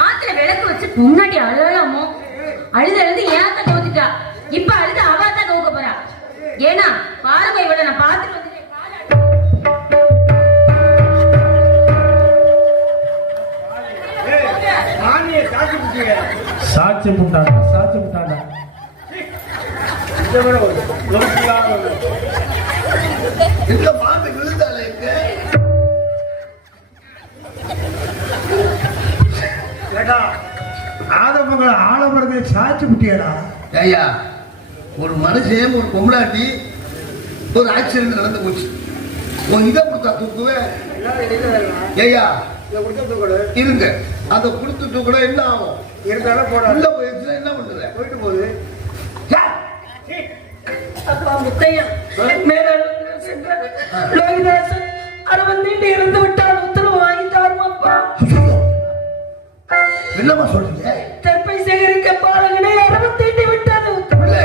ஆத்துல விளக்கு வச்சு முன்னாடி அழலாமோ அழுது ஏத்த கவுத்துட்டா. இப்ப அழுது அவாத்தான் கவுக்க போறா. ஏன்னா பாருங்க இவளை நான் பார்த்துட்டு வந்துட்டேன். சாட்சி முட்டாண்டா சாட்சி முட்டாண்டா இந்த மாட்டு விழுந்தாலே ஆதமங்களை ஆலமரத்தை சாட்சி முட்டியடா. ஐயா ஒரு மனுஷன் ஒரு பொம்பளாட்டி ஒரு ஆக்சிடென்ட் நடந்து போச்சு. உன் இதை கொடுத்தா தூக்குவேன் ஐயா இருங்க. அதை கொடுத்துட்டு கூட என்ன ஆகும்? இருந்தாலும் போட உள்ள போயிடுச்சுன்னா என்ன பண்ணுற? போயிட்டு போகுது. இறந்து விட்டால் உத்தரவு வாங்கிட்டாரும் அப்பா. என்னமா சொல்றீங்க? தற்பை சேகரிக்க பாலகனை அரவம் தீண்டி விட்டது.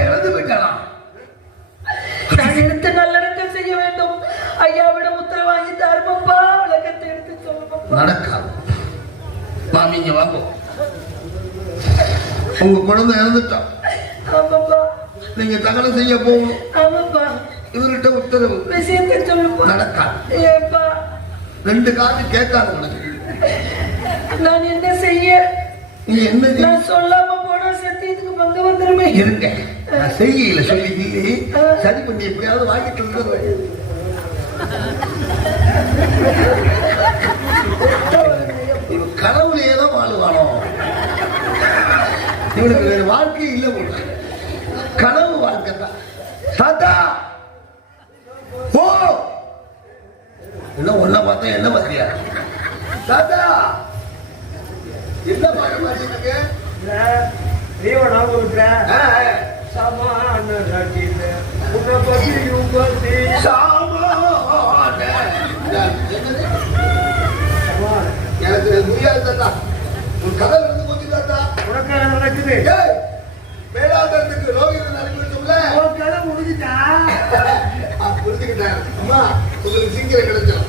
இறந்து விட்டானா? நான் எடுத்து நல்லடக்கம் செய்ய வேண்டும். ஐயாவிடம் உத்தரவு வாங்கி தாருமப்பா. விளக்கத்தை எடுத்து சொல்லுப்பா. நடக்காது. மாமி இங்க வாங்க. உங்க குழந்தை இறந்துட்டான். ஆமாப்பா. நீங்க தகவல் செய்ய போகணும். ஆமாப்பா. இவர்கிட்ட உத்தரவு. விஷயத்தை சொல்லுப்பா. நடக்காது. ஏப்பா ரெண்டு காசு கேட்காது உனக்கு. நான் என்ன செய்ய? நீ என்ன நான் சொல்லாம போனா சத்தியத்துக்கு பங்கு வந்துருமே. இருங்க. நான் செய்யல சொல்லி சரி பண்ணி எப்படியாவது வாங்கிட்டு வந்துடுவேன். இவன் கனவுலையே தான் வாழுவானோ? இவனுக்கு வேற வாழ்க்கை இல்லை போல. கனவு வாழ்க்கை தான். தாத்தா ஓ என்ன ஒன்ன பார்த்தா என்ன மாதிரியா? தாத்தா என்ன பாட மாட்டீங்க? எனக்கு முடியாது தாத்தா. உன் கதை இருந்து போச்சு தாத்தா. உனக்கு நடக்குது. வேளாந்தத்துக்கு ரோகிதன் அனுப்பிவிட்டோம்ல. கதை முடிஞ்சுட்டா புரிஞ்சுக்கிட்டேன். அம்மா உங்களுக்கு சீக்கிரம் கிடைச்சோம்.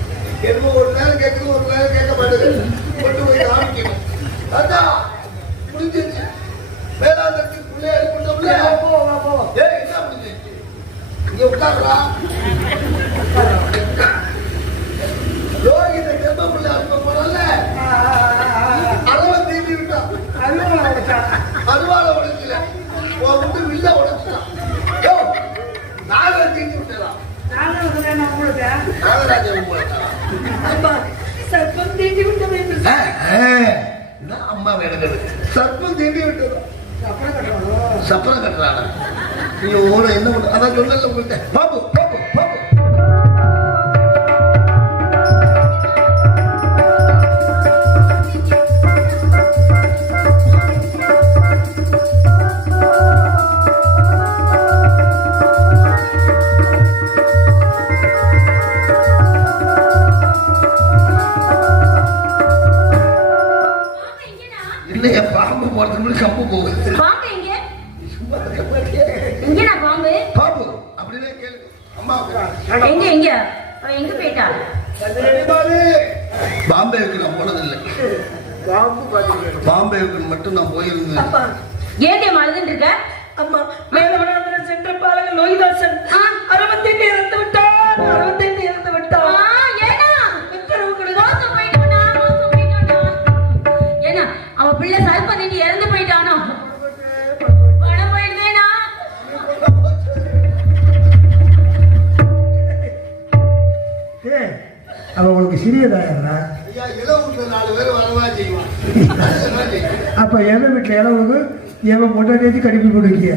என்ன ஒரு நேரம் கேட்குது ஒரு நேரம் கேட்க மாட்டேது. கொண்டு போய் காமிக்கணும். தாத்தா முடிஞ்சிருச்சு. வேளாந்தத்துக்கு பிள்ளை அனுப்பிவிட்டோம்ல. ஏய் என்ன முடிஞ்சிருச்சு? இங்க உட்காருடா. ரோகிதன் கெம்ப பிள்ளை அனுப்ப போனால அளவை தீண்டி விட்டான். அருவாளை உடைக்கல. உன் விட்டு வில்ல உடைச்சிட்டான். நாகரை தீண்டி விட்டுறான். சர்ப்பம் தீண்டி விட்டது. அம்மா வேணுங்க. சர்ப்பம் தீண்டி விட்டதா? சப்பரம் கட்டுறாங்க. நீ ஓட என்ன பண்ண? அதான் சொல்லல உங்கள்கிட்ட. பாபு பாபு பாபு கம்பு போகுது. பாம்பு எங்க? எங்க நான் பாம்பு? பாம்பு அப்படியே கேளு. அம்மா எங்க எங்க? அவ எங்க போயிட்டா? பாம்பேவுக்கு நான் போனதில்லை. பாம்பேவுக்கு மட்டும் நான் போயிருந்தேன். ஏன் அழுதுன்னு இருக்க? அம்மா மேலவனாந்திரன் சென்ற பாலகன் லோகிதாசன் 68 இறந்து விட்டான். 68 இறந்து விட்டான். ஏன்னா உத்தரவு கொடு. மோசம் போயிட்டானா? மோசம் போயிட்டானா? ஏன்னா அவ பிள்ளை சல்ப நீ இறந்து போயிட்டானோ? பணம் போயிடுவேனா? அவ உங்களுக்கு சிறியதாயிரா? அப்ப எவன் வீட்டுல இளவுக்கு எவன் முன்னாடி கடிப்பு கொடுக்கிய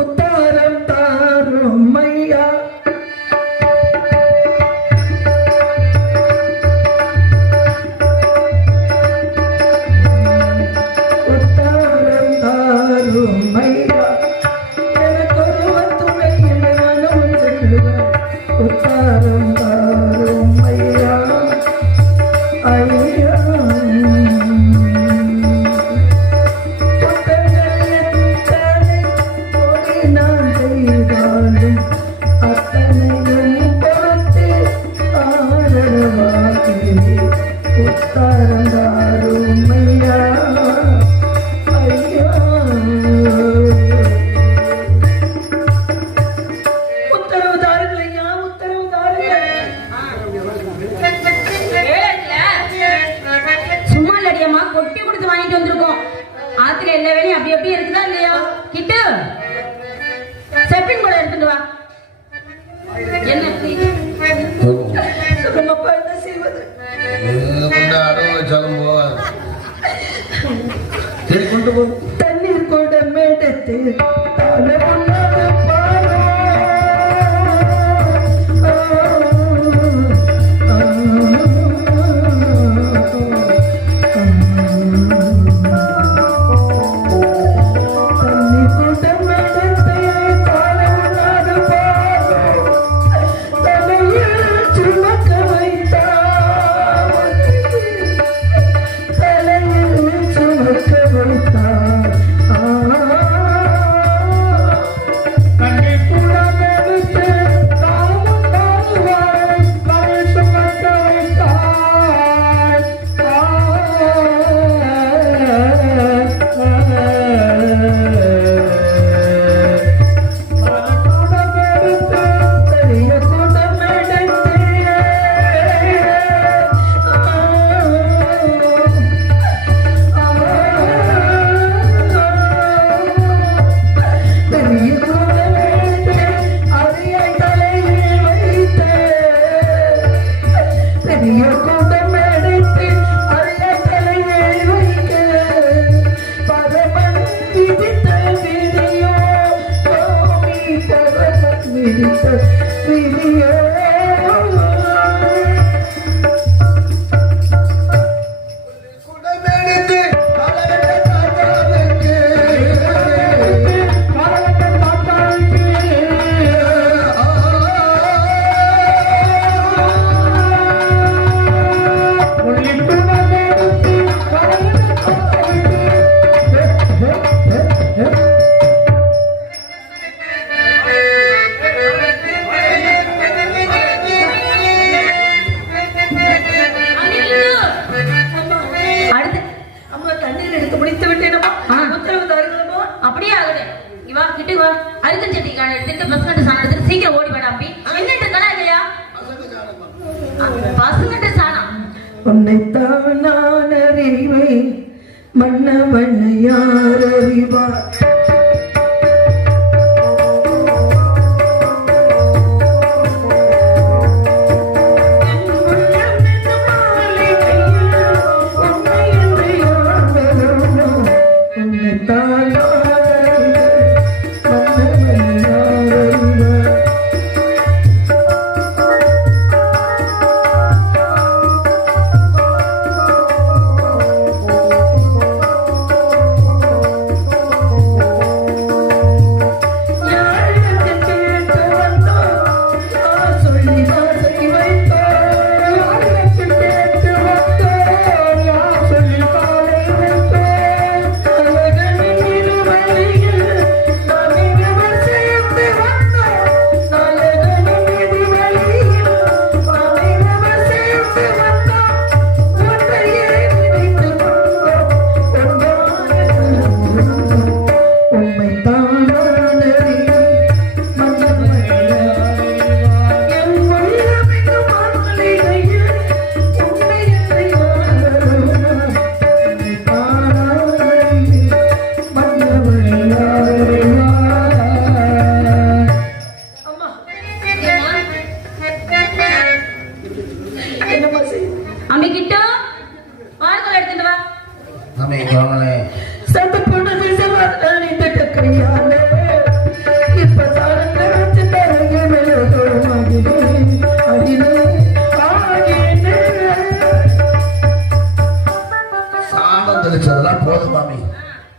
உத்தாரம் தாரும் மையா உத்தாரம் தாரும் மையா எனக்கு ஒரு துணை மனம் செல்லுவார். உத்தாரம் தாரும் மையா ஐயா கொடுத்து வாங்கிட்டு வந்திருக்கோம். ஆத்துல எல்லா வேலையும் அப்படி அப்படியே இருக்குதா இல்லையா? கிட்டு செப்பின் கூட எடுத்துட்டு வா. என்ன சுகமப்பா என்ன செய்வது? சரி கொண்டு போ. தண்ணீர் கூட மேடத்து தானே உண்ணாத பாரோ. உன்னைத்தான் நான் அறிவேன், மன்னவன் யார் அறிவார்?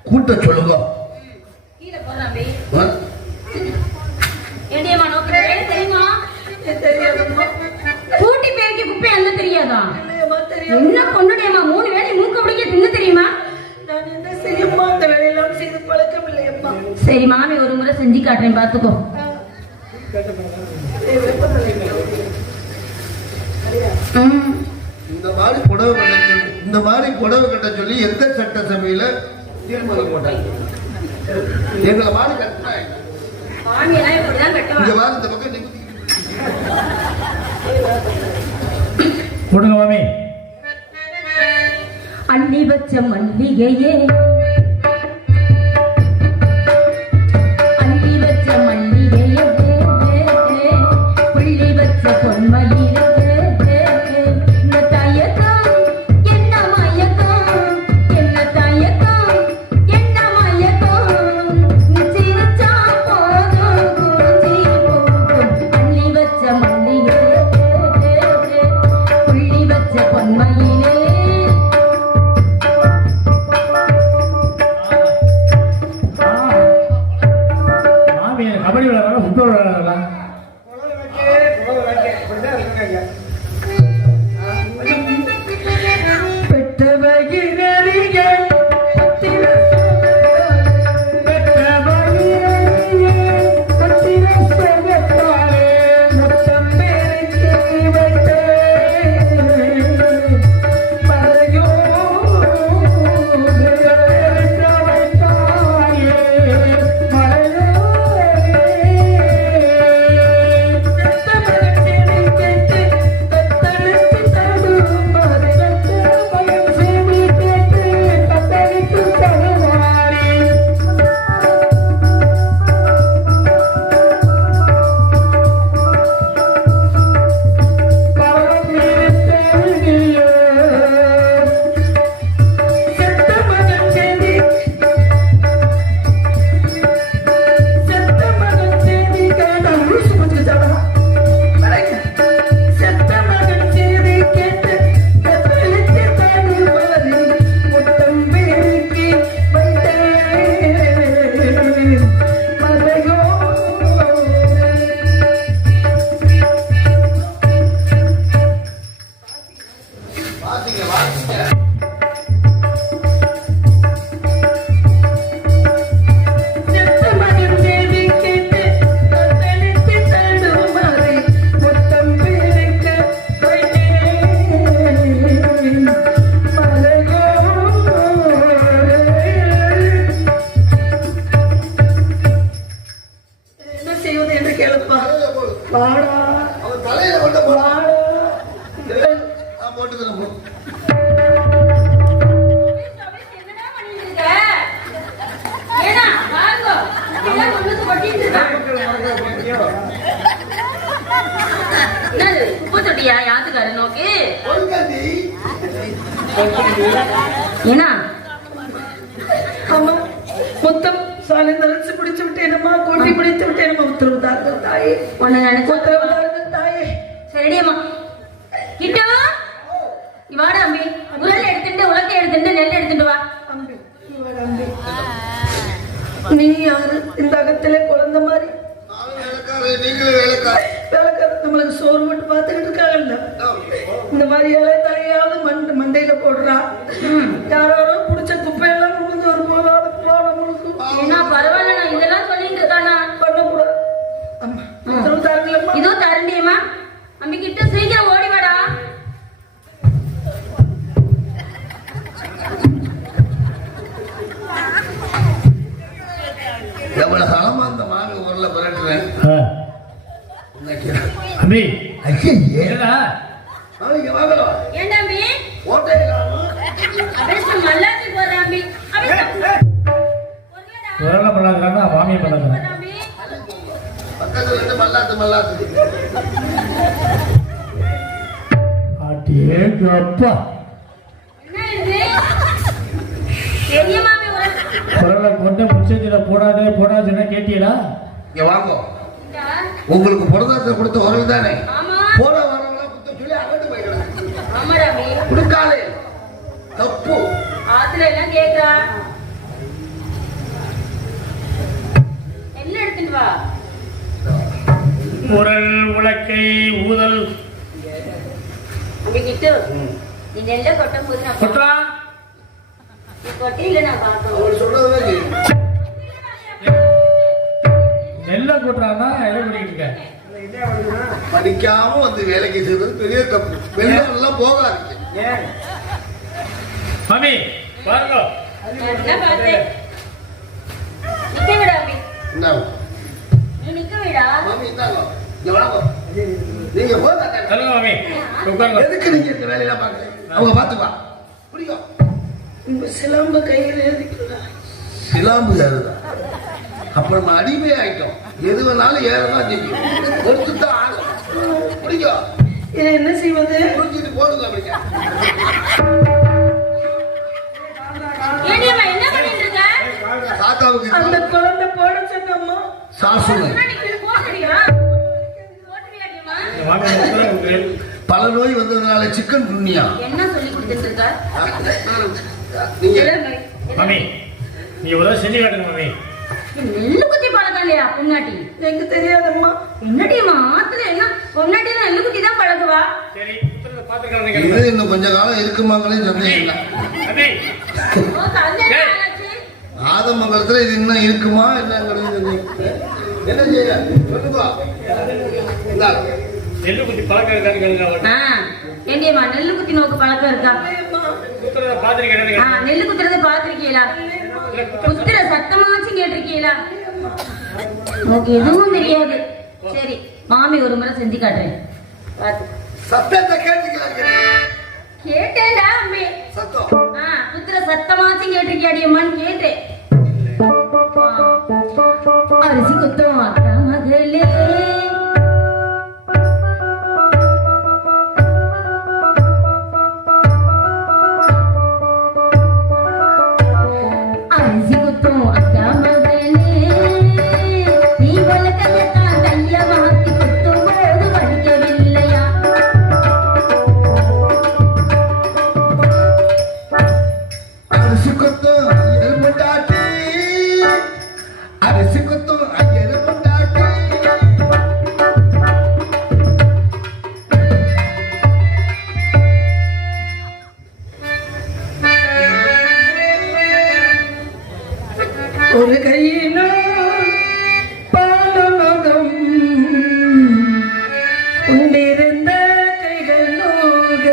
கூட்ட சொல்லுங்க. கூட்டி பேருக்கு குப்பை என்ன தெரியாதா? என்ன கொண்டுடையம்மா 3 வேளை மூக்க பிடிக்க தின்ன தெரியுமா? நான் என்ன செய்யம்மா, அந்த வேலையெல்லாம் செய்து பழக்கம் இல்லையம்மா. சரி மாமி ஒரு முறை செஞ்சு காட்டுறேன், பாத்துக்கோ. இந்த மாதிரி புடவை கட்ட சொல்லி எந்த சட்டசபையில தீர்மானம் போட்டாங்க? எங்களை மாதிரி கட்டினாங்க. இந்த பக்கம் கொடுங்க மாமி. அள்ளி வச்ச மல்லிகையே அள்ளி வச்ச மல்லிகையே புள்ளி வச்ச பொன்மலியே என்ன தயக்கம் என்ன மயக்கம் என்ன தயக்கம் என்ன மயக்கம் நீ சிரிச்சா போதும் குறிஞ்சி போகும் அள்ளி வச்ச மல்லிகையே புள்ளி வச்ச பொன்மலியே கபடி விளையாடுறாங்க ஃபுட்பால் விளையாடுறாங்களா ஏன்னா ஆமா மொத்தம் சாலைந்தரச்சு பிடிச்சு விட்டேனம்மா கொட்டி பிடித்து விட்டேனம்மா உத்தரவு தாருங்கள் தாயே உன்னை நினைச்சு உத்தரவு தாருங்கள் தாயே சரிடியம்மா கிட்டா நீ வாடா அம்பி உரல் எடுத்துட்டு உலக்கை எடுத்துட்டு நெல் எடுத்துட்டு வா அம்பி இவள் அம்பி நீ யாரு இந்த அகத்திலே குழந்தை மாதிரி வேலைக்கார நம்மளுக்கு சோறு மட்டும் பார்த்துக்கிட்டு இருக்காங்கல்ல இந்த மாதிரி இலை தலையாவது மண்டையில போடுறா யாரோ புடிச்ச குப்பையெல்லாம் முடிஞ்சு ஒரு போகாத என்ன பரவாயில்ல நான் இதெல்லாம் சொல்லிட்டு இருக்கானா பண்ணக்கூடாது அம்மா உத்தரவு தாருங்களம்மா இதோ தரண்டியம்மா அம்பி கிட்ட சீக்கிரம் ஓடி வாடா எவ்வளவு காலமா அந்த மாங்க ஊர்ல விரட்டுறேன் அம்பி ஐயா ஏடா நாளைக்கு வாங்கலாம் ஏண்டா அம்பி ஓட்டையிலாமா அபேஷ் மல்லாச்சி போறா அம்பி அபேஷ் உரல பண்ணாங்க மாமியை பண்ணாங்க அம்பி பக்கத்துல இருந்து மல்லாத்து ஆட்டியே அப்பா என்ன இது பெரியமாவே உரல கொண்டு முச்சத்தில போடாதுன்னா கேட்டீங்களா இங்க வாங்க உங்களுக்கு பொருளாதாரத்தை கொடுத்த உறவு தானே ஆமா போற வரவங்களா குத்த சொல்லி அகட்டு போயிடுறாங்க ஆமாடா அம்பி கொடுக்காலே தப்பு ஆத்துல எல்லாம் கேக்குறா என்ன எடுத்துட்டு வா உரல் உலக்கை ஊதல் அம்பி கிட்டு நீ நெல்ல கொட்டும் போது நான் கொட்டா நீ கொட்டி இல்ல நான் பாக்கணும் அவர் சொல்றதுதான் நெல்ல கொட்டுறான்னா எதை பண்ணிக்கிட்டு இருக்க படிக்காம வந்து வேலைக்கு செய்வது பெரிய தப்பு வெளியே எல்லாம் போகாது மாமி பாருங்க என்ன பார்த்தேன் நிக்க விடா அம்பி என்ன நீ நிக்க விடா மாமி இந்தாங்க இங்க வாங்க நீங்க போங்க சொல்லுங்க மாமி உட்காருங்க எதுக்கு நீங்க இந்த வேலையெல்லாம் பாக்குறீங்க அவங்க பாத்துப்பா பிடிக்கும் உங்க சிலம்ப கையில் எழுதிக்கலாம். சிலாம்பு ஏறுதா? அப்ப நம்ம அடிமை ஆயிட்டோம். எது வேணாலும் ஏறதான் செய்யும். எடுத்துதான் ஆகும். பிடிக்கும். இதை என்ன செய்வது? புரிஞ்சுட்டு போடுங்க அப்படிங்க. ஏடியம்மா என்ன பண்ணிட்டு இருக்க? தாத்தாவுக்கு அந்த குழந்தை போட சொன்னம்மா. சாசுங்க. இது போடுறியா? போடுறியாடியம்மா? வாங்க உட்கார கொடுக்குறேன். பல நோய் வந்ததுனால சிக்கன் குன்னியா. என்ன சொல்லி கொடுத்துட்டு இருக்க? நீங்க மாமி நீ ஒரு செஞ்சு காட்டுங்க மாமி. நெல்லு குத்தி பழக்கம் இல்லையா பொன்னாட்டி? எனக்கு தெரியாதம்மா. பொன்னாட்டியம்மா ஆத்துல என்ன பொன்னாட்டி தான் நெல்லு குத்தி தான் பழகுவா. சரி புத்தகத்தை பார்த்துக்கலாம். இது இன்னும் கொஞ்ச காலம் இருக்குமாங்களே சந்தேகம் இல்லை. அபி ஓ கல்யாணம் ஆச்சு. ஆதமங்கலத்துல இது இன்னும் இருக்குமா என்னங்கிறது என்ன செய்ய சொல்லுப்பா. நெல்லு குத்தி பழக்கம் இருக்கான்னு ஏண்டியம்மா நெல்லு குத்தி நோக்கு பழக்கம் இருக்கா? புத்தகத்தை பார்த்துருக்கேன். நெல்லு குத்துறத பாத்திருக்கீங்களா? குத்துற சத்தமாச்சும் கேட்டிருக்கீங்களா? ஓகே எதுவும் தெரியாது. சரி மாமி ஒரு முறை செஞ்சு காட்டுறேன். பாத்து சத்தத்தை கேட்டுக்கலாம். கேட்டேன்டா அம்மி. சத்தம் குத்துற சத்தமாச்சும் கேட்டிருக்கியாடியம்மான்னு கேட்டேன். அரிசி குத்தும் அக்கா மகளே அரிசி குத்தும் அக்கா மகளே நீ வளர்க்கத்தான் கைய மாத்தி குத்தும் போது வலிக்கவில்லையா? அரிசி கொத்தும் எலும்புண்டாட்டி அரிசி கொத்தும் எலும்புண்டாட்டி ஒரு கையினால் பாலமகம் உண்டிருந்த கைகள் நோக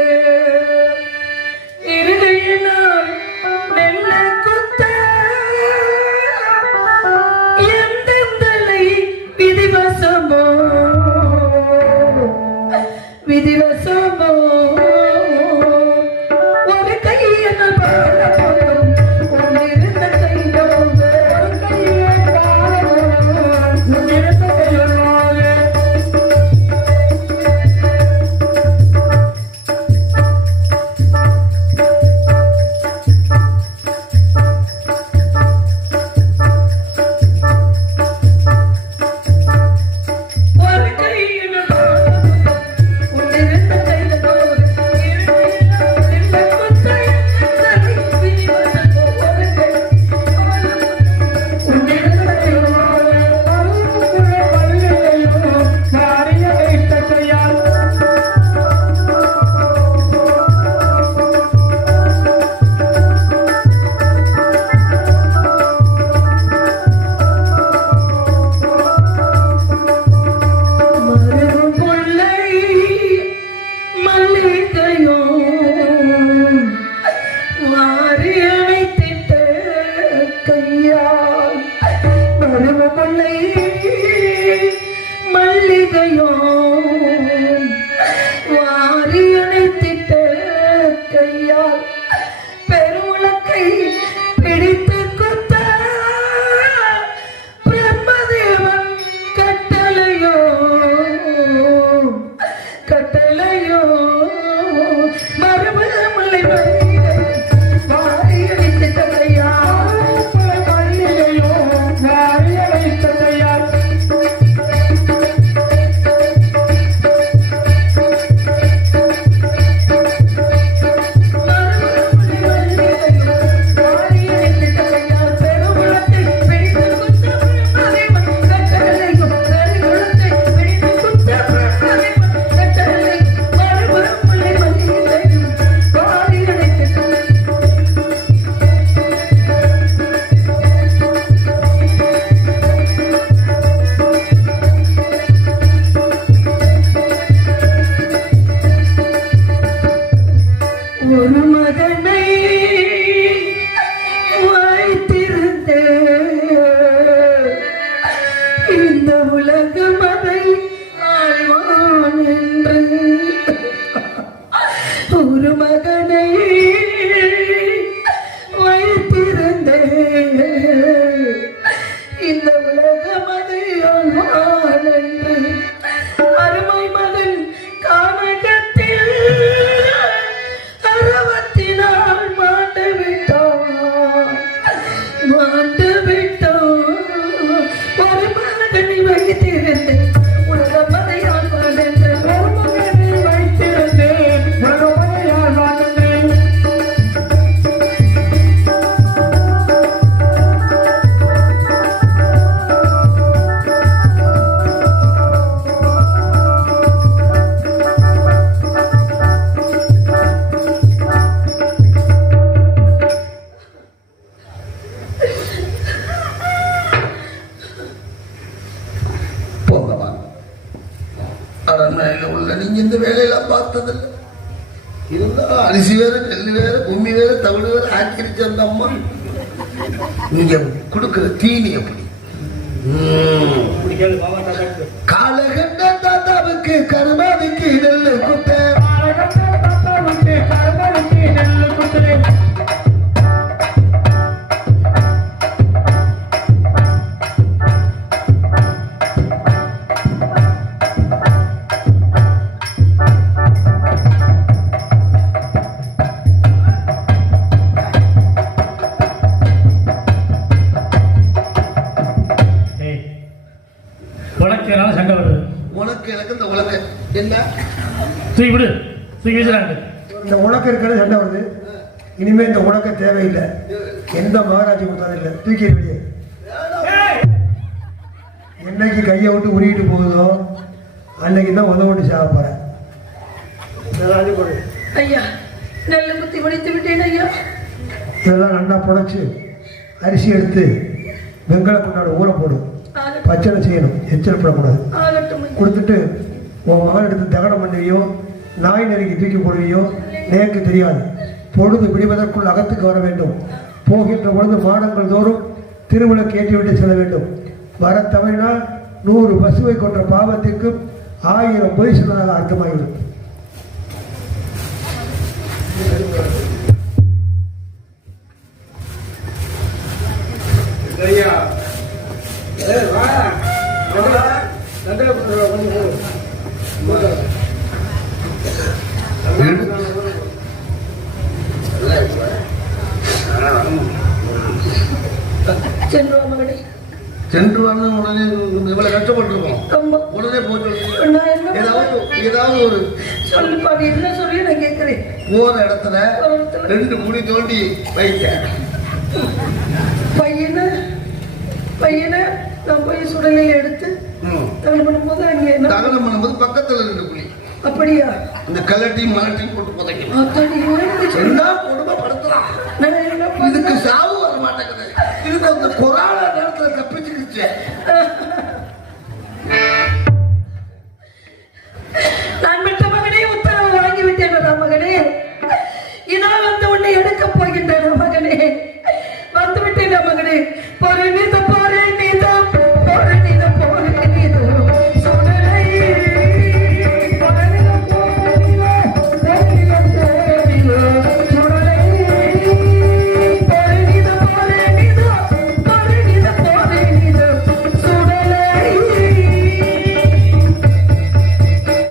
இருகையினால் நெல்ல குத்த எந்தெந்தலை விதிவசமோ விதிவசமோ ஒரு கையினால் பாலமகம் உண்டிருந்த கைகள் நோக ஒரு கையினால் பாலமகம் உண்டிருந்த கைகள் நோக ஒரு கையில உன்னிருந்த கையில ஒரு கையில கொத்தை தலை விதிவசமோ ஒரு கை உன்னிருந்த கையில அருகுள்ள வல்லையோ மாறிய வைத்த கையால் மருகும் கொள்ளை மல்லிகையோ மாறி அணைத்திட்ட கையால் மருகும் கொள்ளை மல்லிகையோ மாறி அணைத்திட்ட கையால் பெருமுளக்கை பிடித்து குத்த பிரம்மதேவன் கட்டளையோ கட்டளையோ மறுபடியும் வாரி அடித்த கதையா மல்லிகையோ வாரி அடித்த கையால் மாண்டு விட்டோம் ஒரு மகனை வைத்திருந்தேன் உலகமதையால் வாழ்ந்த ஒரு மகனை வைத்திருந்தேன் உலகமதையால் வாழ்ந்தேன். போங்கம்மா. அரண்மனையில் உள்ள நீங்க இந்த வேலையெல்லாம் பார்த்ததில்லை. இருந்தா அரிசி வேற, நெல் வேற, கும்மி வேற, தவிடு வேற ஆக்கிருச்சு அந்த அம்மா. நீங்க கொடுக்கிற தீனி எப்படி? பிடிக்காது பாபா தாத்தாக்கு. காலகண்ட தாத்தாவுக்கு கருமாதிக்கு நெல்லு குத்த, தாத்தாவுக்கு கருமனுக்கு நெல்லு குத்துறேன். ஏய், உனக்கு எதனால சண்டை வருது? உனக்கு எனக்கு இந்த உலக என்ன? தூக்கி விடு, தூக்கி வீசுறாங்க. இந்த உனக்கு இருக்கிறது சண்டை வருது. இனிமே இந்த உனக்க தேவையில்லை. எந்த மகாராஜி கொடுத்தாலும் இல்லை, தூக்கி வெளியே. என்னைக்கு கையை விட்டு உருகிட்டு போகுதோ அன்னைக்கு தான் உதவிட்டு சாக போறேன். ஐயா நெல்லு குத்தி முடித்து விட்டேன் ஐயா. இதெல்லாம் நல்லா புடைச்சு அரிசி எடுத்து வெங்கல கொண்டாடு ஊற போடும், ஆகட்டும் பச்சனை செய்யணும், எச்சல் போடக்கூடாது. ஆகட்டும் ஐயா. கொடுத்துட்டு உன் மகன் எடுத்து தகனம் பண்ணுவியோ நாய் நெருங்கி தூக்கி போடுவியோ நேருக்கு தெரியாது. பொழுது விடுவதற்குள் அகத்துக்கு வர வேண்டும். போகின்ற பொழுது மாடங்கள் தோறும் திருவிளக்கு ஏற்றிவிட்டு செல்ல வேண்டும். வர தவறினால் 100 பசுவை கொன்ற பாவத்திற்கும் 1000 பொய் சொன்னதாக அர்த்தமாகிவிடும். சென்று வா மகனே. சென்று வந்து உடனே இவ்வளவு கஷ்டப்பட்டிருக்கோம். அம்மா உடனே போச்சு. நான் என்ன ஏதாவது ஒரு சொல்லுப்பா, நீ என்ன சொல்லி நான் கேட்கிறேன். போற இடத்துல 2 குழி தோண்டி வைக்க. பையனை நான் போய் சுடலையில எடுத்து தகனம் பண்ணும்போது அங்க என்ன தகனம் பண்ணும்போது பக்கத்துல 2 குழி. அப்படியா? இந்த கலட்டையும் மலட்டையும் போட்டு புதைக்கணும். அத்தாடி, என்ன கொடுமைப்படுத்துறான். நான் என்ன இதுக்கு சாவு வர மாட்டேங்குது. இதுக்கு அந்த கொரோனா நேரத்துல தப்பிச்சுக்கிச்சு. நான் விட்ட மகனே உத்தரவு வாங்கி விட்டேன் மகனே. இதனால் வந்து உன்னை எடுக்க போகின்றன மகனே. வந்து விட்டேன் மகனே. பாரு நீ தப்பாரு